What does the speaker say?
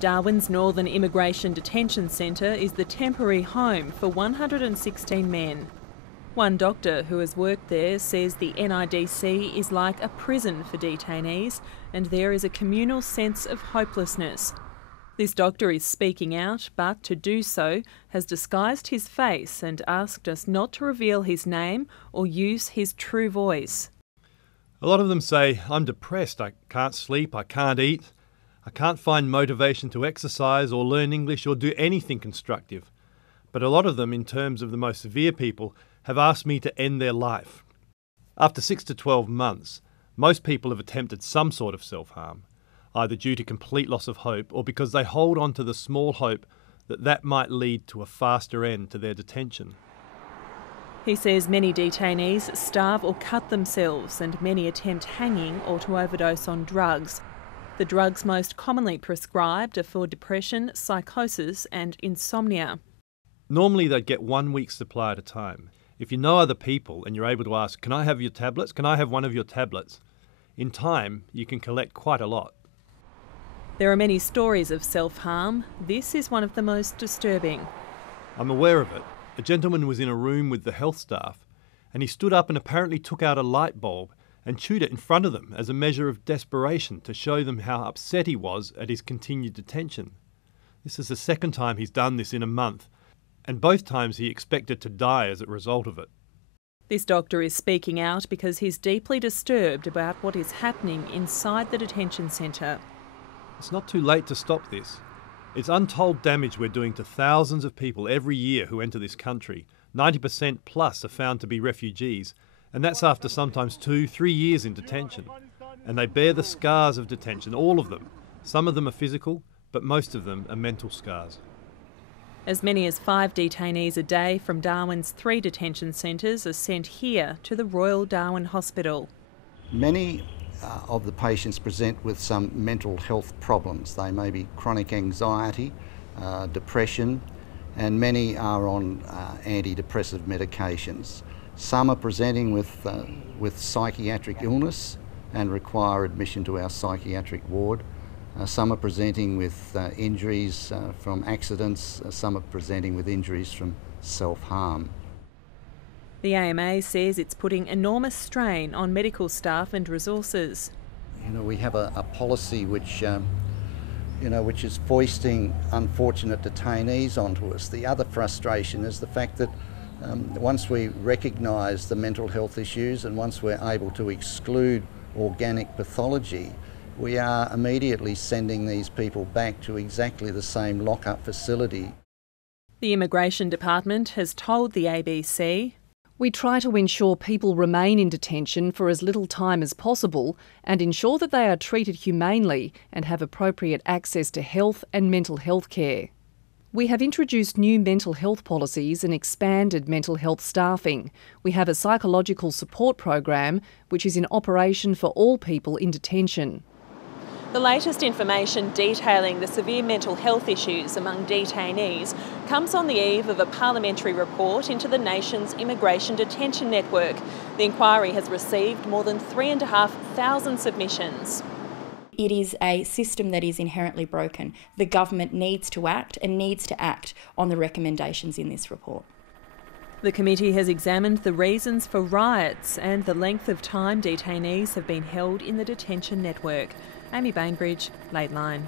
Darwin's Northern Immigration Detention Centre is the temporary home for 116 men. One doctor who has worked there says the NIDC is like a prison for detainees and there is a communal sense of hopelessness. This doctor is speaking out, but to do so has disguised his face and asked us not to reveal his name or use his true voice. A lot of them say, I'm depressed, I can't sleep, I can't eat, I can't find motivation to exercise or learn English or do anything constructive. But a lot of them, in terms of the most severe people, have asked me to end their life. After 6 to 12 months, most people have attempted some sort of self-harm, either due to complete loss of hope or because they hold on to the small hope that might lead to a faster end to their detention. He says many detainees starve or cut themselves and many attempt hanging or to overdose on drugs. The drugs most commonly prescribed are for depression, psychosis and insomnia. Normally they'd get 1 week's supply at a time. If you know other people and you're able to ask, can I have your tablets? Can I have one of your tablets? In time, you can collect quite a lot. There are many stories of self-harm. This is one of the most disturbing. I'm aware of it. A gentleman was in a room with the health staff and he stood up and apparently took out a light bulb and chewed it in front of them as a measure of desperation to show them how upset he was at his continued detention. This is the second time he's done this in a month, and both times he expected to die as a result of it. This doctor is speaking out because he's deeply disturbed about what is happening inside the detention centre. It's not too late to stop this. It's untold damage we're doing to thousands of people every year who enter this country. 90% plus are found to be refugees, and that's after sometimes 2-3 years in detention. And they bear the scars of detention, all of them. Some of them are physical, but most of them are mental scars. As many as 5 detainees a day from Darwin's 3 detention centres are sent here to the Royal Darwin Hospital. Many of the patients present with some mental health problems. They may be chronic anxiety, depression, and many are on antidepressive medications. Some are presenting with psychiatric illness and require admission to our psychiatric ward. Some are presenting with injuries from accidents, some are presenting with injuries from self-harm. The AMA says it's putting enormous strain on medical staff and resources. We have a policy which is foisting unfortunate detainees onto us. The other frustration is the fact that once we recognise the mental health issues and once we're able to exclude organic pathology, we are immediately sending these people back to exactly the same lock-up facility. The Immigration Department has told the ABC, "We try to ensure people remain in detention for as little time as possible and ensure that they are treated humanely and have appropriate access to health and mental health care. We have introduced new mental health policies and expanded mental health staffing. We have a psychological support program which is in operation for all people in detention." The latest information detailing the severe mental health issues among detainees comes on the eve of a parliamentary report into the nation's immigration detention network. The inquiry has received more than 3,500 submissions. It is a system that is inherently broken. The government needs to act and needs to act on the recommendations in this report. The committee has examined the reasons for riots and the length of time detainees have been held in the detention network. Amy Bainbridge, Lateline.